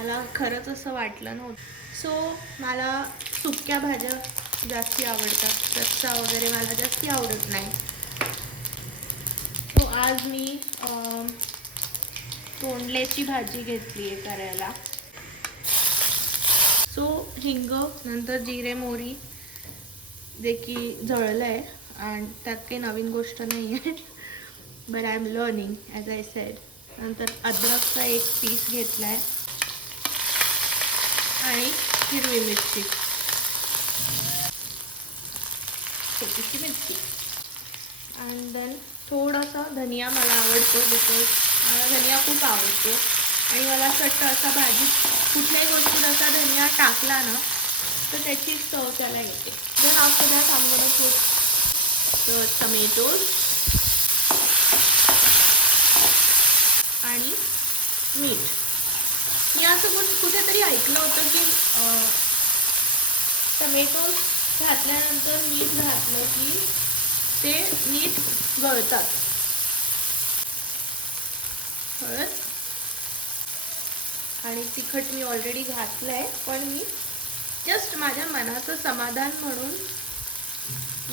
मला खरंच असं वाटलं नव्हतं. सो मला सुक्या भाज्या जास्ती आवडतात, कच्चा वगैरे मला जास्ती आवडत नाही. सो आज मी तोंडल्याची भाजी घेतली आहे करायला. सो हिंग, नंतर जिरे मोहरी देखील जळलं आहे आणि त्यात काही नवीन गोष्ट नाही आहे. But I am learning as I said. नंतर अद्रकचा एक पीस घेतला आहे आणि हिरवी मिरची, छोटीशी मिरची, अँड देन थोडासा धनिया. मला आवडतो बिकॉज मला धनिया खूप आवडतो आणि मला असं वाटतं असा भाजीत कुठल्याही गोष्टीत असा धनिया टाकला ना तर त्याची चव त्याला येते. देन आफ्टर दॅट आम गोना पुट टमेटोज आणि मीठ. मी असं कुठेतरी ऐकलं होतं की टमेटोज घातल्यानंतर मीठ घातलं की ते नीट गळतात. हळद आणि तिखट मी ऑलरेडी घातलं आहे, पण मी जस्ट माझ्या मनाचं समाधान म्हणून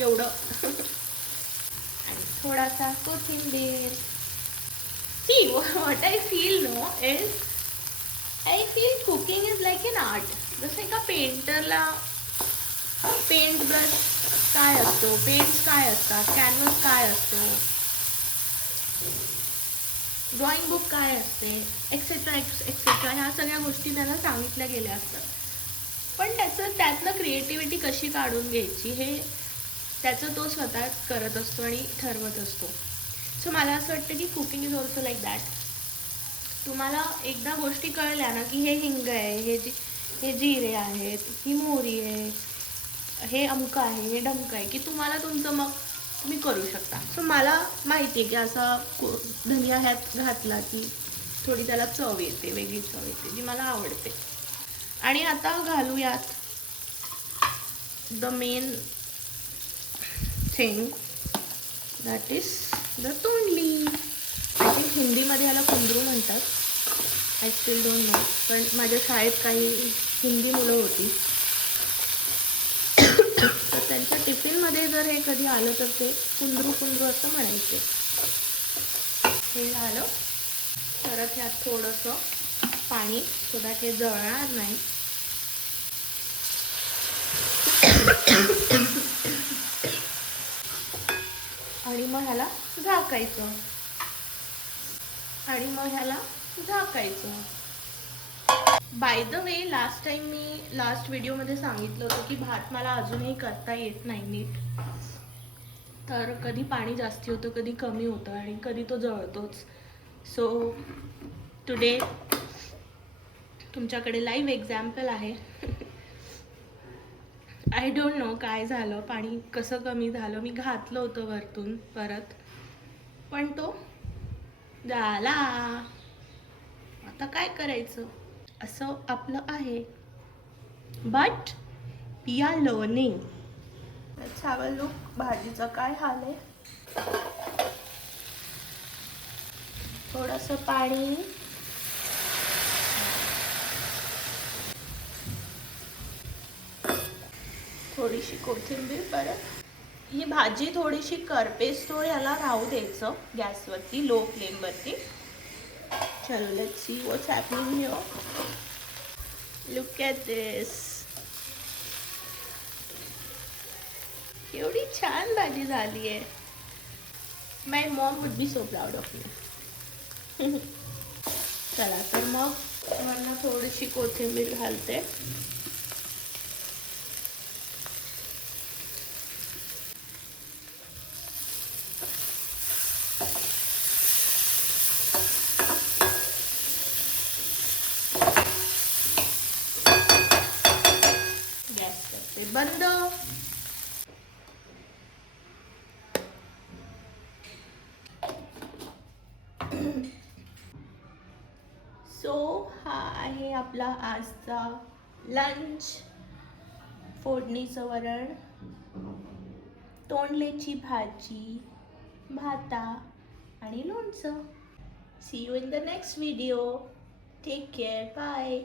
एवढं. आणि थोडासा कोथिंबीर. See what I feel no is I feel cooking is like an art. जसं एका पेंटरला पेंट ब्रश काय असतो, पेंट्स काय असतात, कॅनव्हस काय असतो, ड्रॉइंग बुक काय असते, एक्सेट्रा एक्सेट्रा, ह्या सगळ्या गोष्टी त्याला सांगितल्या गेल्या असतात. पण त्यातनं क्रिएटिव्हिटी कशी काढून घ्यायची हे त्याचं तो स्वतः करत असतो आणि ठरवत असतो. सो मला असं वाटतं की cooking is also like that. तुम्हाला एकदा गोष्टी कळल्या ना की हे हिंग आहे, हे जिरे आहेत, ही मोहरी आहे, हे अमकं आहे, हे डमकं आहे, की तुम्हाला तुमचं मग तुम्ही करू शकता. सो मला माहिती आहे की असा धनिया ह्यात घातला की थोडी त्याला चव येते, वेगळी चव येते, जी मला आवडते. आणि आता घालूयात the main thing, that is the तोंडली. आय थिंक हिंदीमध्ये ह्याला कुंदरू म्हणतात. आय स्टील डोंट नो, पण माझ्या शाळेत काही हिंदी मुलं होती तर त्यांच्या टिफिनमध्ये जर हे कधी आलं तर ते कुंदरू कुंदरू असं म्हणायचे. हे झालं. परत ह्यात थोडंसं पाणी, सो दॅट हे जळणार नाही. आणि मग ह्याला झाकायचं. By the way, last time मी लास्ट व्हिडिओमध्ये सांगितलं होतं की भात मला अजूनही करता येत नाही नीट. तर कधी पाणी जास्ती होतं, कधी कमी होतं आणि कधी तो जळतोच. सो टुडे तुमच्याकडे लाईव्ह एक्झाम्पल आहे. आय डोंट नो काय झालं, पाणी कसं कमी झालं. मी घातलं होतं वरतून परत, पण तो झाला. आता काय करायचं, असं आपलं आहे. But we are learning. Let's have a look भाजीचा काय हाल आहे. थोडंसं पाणी, थोडीशी कोथिंबीर. परत ही भाजी थोडीशी करपेस्तोळ याला राहू द्यायचं गॅसवरती, लो फ्लेमवरती. चलो let's see what's happening here. Look at this. एवढी छान भाजी झाली आहे. My mom would be so proud of me. चला तर मग मला थोडीशी कोथिंबीर घालते. गॅस करते बंद. सो हा आहे आपला आजचा लंच. फोडणीचं वरण, तोंडल्याची भाजी, भाता आणि लोणचं. See you in the next video. Take care, bye.